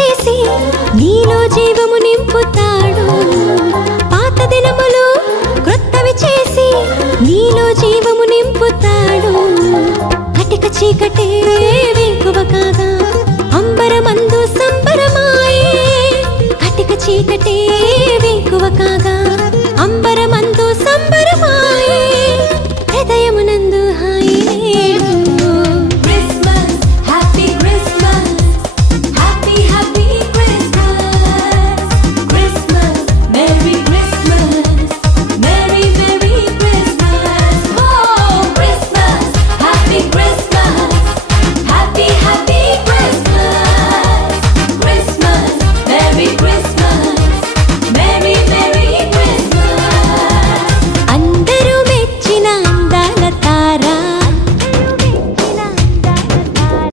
చేసి నీలో జీవము నింపుతాడు. పాత దినములు క్రొత్తవి చేసి నీలో జీవము నింపుతాడు. కటిక చీకటే